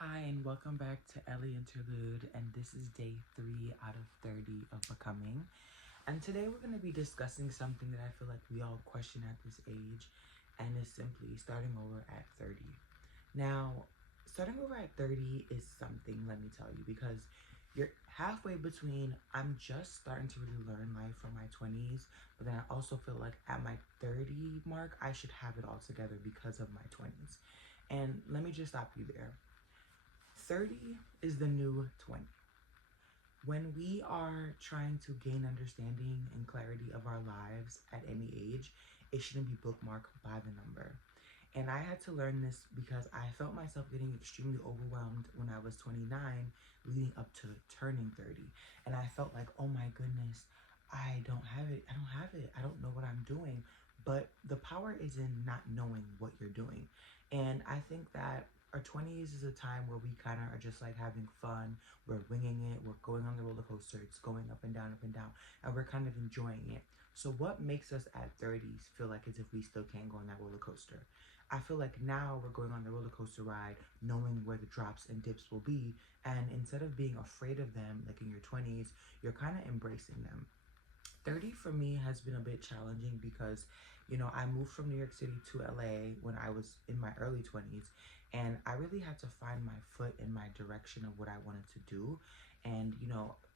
Hi, and welcome back to Ellie Interlude, and this is day 3 out of 30 of Becoming. And today we're going to be discussing something that I feel like we all question at this age, and is simply starting over at 30. Now, starting over at 30 is something, let me tell you, because you're halfway between I'm just starting to really learn life from my 20s, but then I also feel like at my 30 mark, I should have it all together because of my 20s. And let me just stop you there. 30 is the new 20. When we are trying to gain understanding and clarity of our lives at any age, it shouldn't be bookmarked by the number. And I had to learn this because I felt myself getting extremely overwhelmed when I was 29, leading up to turning 30. And I felt like, oh my goodness, I don't have it. I don't have it. I don't know what I'm doing. But the power is in not knowing what you're doing. And I think that our 20s is a time where we kind of are just like having fun. We're winging it. We're going on the roller coaster. It's going up and down, and we're kind of enjoying it. So what makes us at 30s feel like as if we still can't go on that roller coaster? I feel like now we're going on the roller coaster ride, knowing where the drops and dips will be, and instead of being afraid of them, like in your 20s, you're kind of embracing them. 30 for me has been a bit challenging because, I moved from New York City to LA when I was in my early 20s, and I really had to find my foot in my direction of what I wanted to do. And,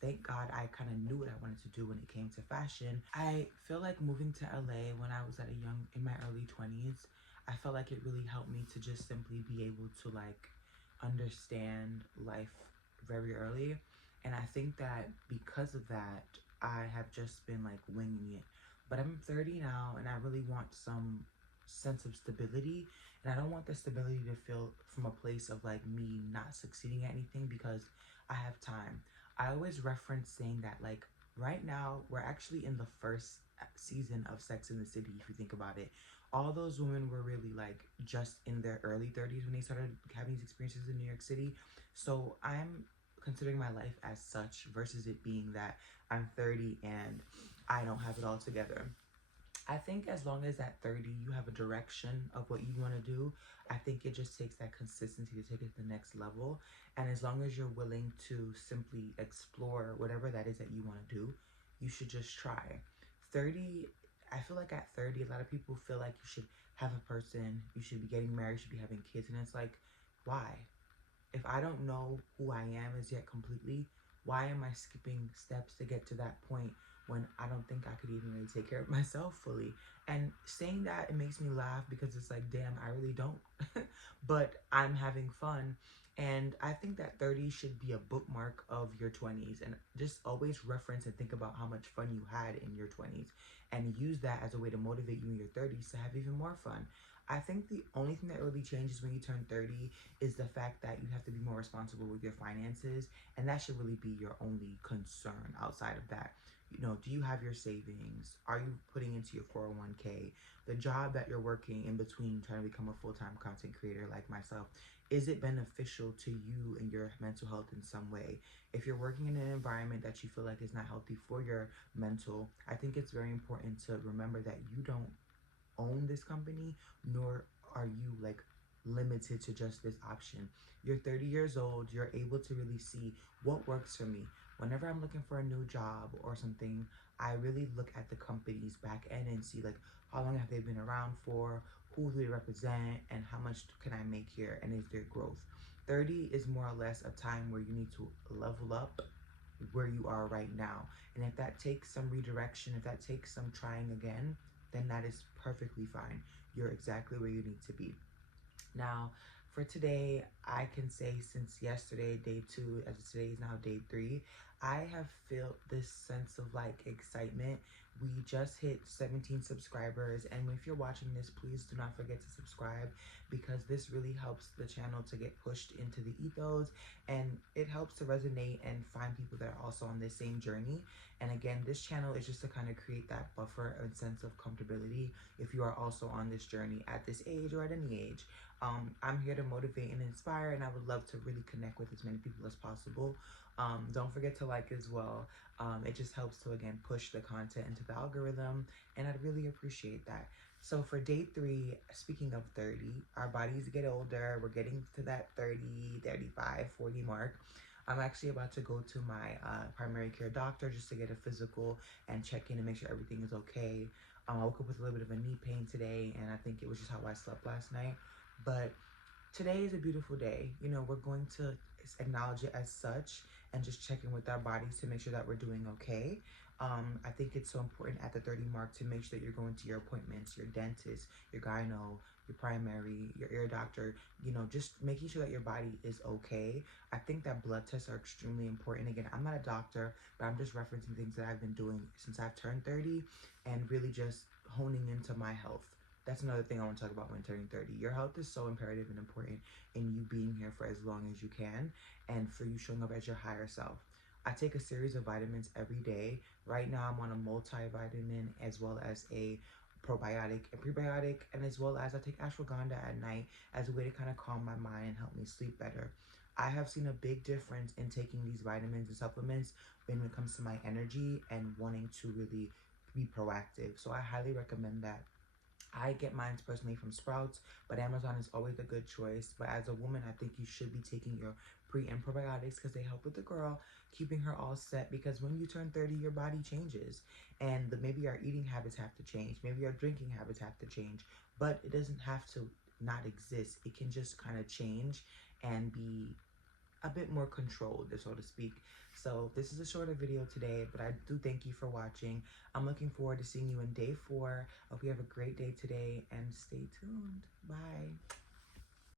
thank God I kind of knew what I wanted to do when it came to fashion. I feel like moving to LA when I was in my early 20s, I felt like it really helped me to just simply be able to like understand life very early. And I think that because of that, I have just been like winging it. But I'm 30 now and I really want some sense of stability. And I don't want the stability to feel from a place of like me not succeeding at anything because I have time. I always reference saying that like right now we're actually in the first season of Sex in the City, if you think about it. All those women were really like just in their early 30s when they started having these experiences in New York City. So I'm considering my life as such versus it being that I'm 30 and I don't have it all together. I think as long as at 30 you have a direction of what you want to do, I think it just takes that consistency to take it to the next level. And as long as you're willing to simply explore whatever that is that you want to do, you should just try. 30, I feel like at 30, a lot of people feel like you should have a person, you should be getting married, you should be having kids. And it's like, why? If I don't know who I am as yet completely, why am I skipping steps to get to that point when I don't think I could even really take care of myself fully? And saying that, it makes me laugh because it's like, damn, I really don't. But I'm having fun. And I think that 30 should be a bookmark of your 20s and just always reference and think about how much fun you had in your 20s and use that as a way to motivate you in your 30s to have even more fun. I think the only thing that really changes when you turn 30 is the fact that you have to be more responsible with your finances, and that should really be your only concern outside of that. Do you have your savings? Are you putting into your 401k? The job that you're working in between trying to become a full-time content creator like myself, is it beneficial to you and your mental health in some way? If you're working in an environment that you feel like is not healthy for your mental, I think it's very important to remember that you don't own this company, nor are you like limited to just this option. You're 30 years old, you're able to really see what works for me. Whenever I'm looking for a new job or something, I really look at the company's back end and see like how long have they been around for, who do they represent, and how much can I make here, and is there growth. 30 is more or less a time where you need to level up where you are right now. And if that takes some redirection, if that takes some trying again, then that is perfectly fine. You're exactly where you need to be. Now, for today, I can say since yesterday, day 2, as today is now day 3, I have felt this sense of like excitement. We just hit 17 subscribers, and if you're watching this, please do not forget to subscribe because this really helps the channel to get pushed into the ethos, and it helps to resonate and find people that are also on this same journey. And again, this channel is just to kind of create that buffer and sense of comfortability if you are also on this journey at this age or at any age. I'm here to motivate and inspire, and I would love to really connect with as many people as possible. Don't forget to like as well. It just helps to, again, push the content into the algorithm, and I'd really appreciate that. So for day 3, speaking of 30, our bodies get older. We're getting to that 30, 35, 40 mark. I'm actually about to go to my primary care doctor just to get a physical and check in and make sure everything is okay. I woke up with a little bit of a knee pain today, and I think it was just how I slept last night. But today is a beautiful day. You know, we're going to acknowledge it as such and just check in with our bodies to make sure that we're doing okay. I think it's so important at the 30 mark to make sure that you're going to your appointments, your dentist, your gyno, your primary, your ear doctor, you know, just making sure that your body is okay. I think that blood tests are extremely important. Again, I'm not a doctor, but I'm just referencing things that I've been doing since I've turned 30 and really just honing into my health. That's another thing I want to talk about when turning 30. Your health is so imperative and important in you being here for as long as you can and for you showing up as your higher self. I take a series of vitamins every day. Right now, I'm on a multivitamin as well as a probiotic and prebiotic, and as well as I take ashwagandha at night as a way to kind of calm my mind and help me sleep better. I have seen a big difference in taking these vitamins and supplements when it comes to my energy and wanting to really be proactive. So I highly recommend that. I get mine personally from Sprouts, but Amazon is always a good choice. But as a woman, I think you should be taking your pre and probiotics because they help with the girl, keeping her all set. Because when you turn 30, your body changes, and maybe our eating habits have to change, maybe our drinking habits have to change, but it doesn't have to not exist. It can just kind of change and be a bit more controlled, so to speak. So this is a shorter video today, but I do thank you for watching. I'm looking forward to seeing you in day 4. Hope you have a great day today and stay tuned. Bye.